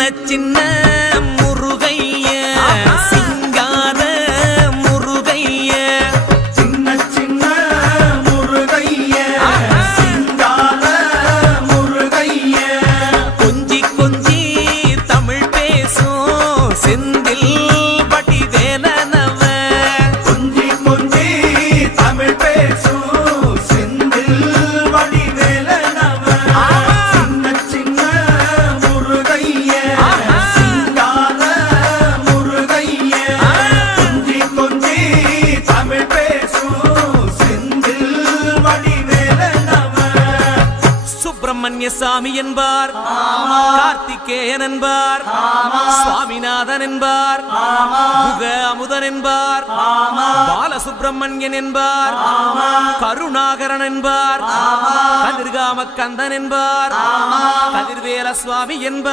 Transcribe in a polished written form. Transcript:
சின்ன முருகைய சிங்கார முருகைய சின்ன முருகைய சிங்கார முருகைய கொஞ்சி கொஞ்சி தமிழ் பேசும் செந்தில் வடிவேலனவ கொஞ்சி கொஞ்சி தமிழ் பேசும் செந்தில் வடிவேலனவ சின்ன முருகைய சிங்கார முருகைய கொஞ்சி கொஞ்சி தமிழ் பேசும் செந்தில் வடிவேலனவ சுப்பிரமணிய சாமி என்பார், கார்த்திகேயன் என்பார், சுவாமிநாதன் என்பார், முக அமுதன் என்பார், பாலசுப்பிரமணியன் என்பார், கருணாகரன் என்பார், கதிர்காம கந்தன் என்பார், கதிர்வேல சுவாமி என்பார்.